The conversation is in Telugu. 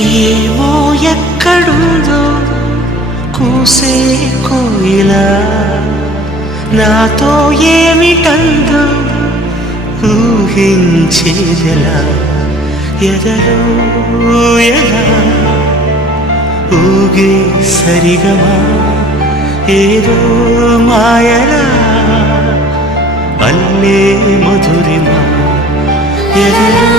ఏమో ఎక్కడుందో కూసే కోయిలా నాతో ఏమిటందో ఊహించేదెలా ఎదలో ఎలా ఊగే సరిగమా ఏదో మాయలా అల్లే మధురిమా ఎదలో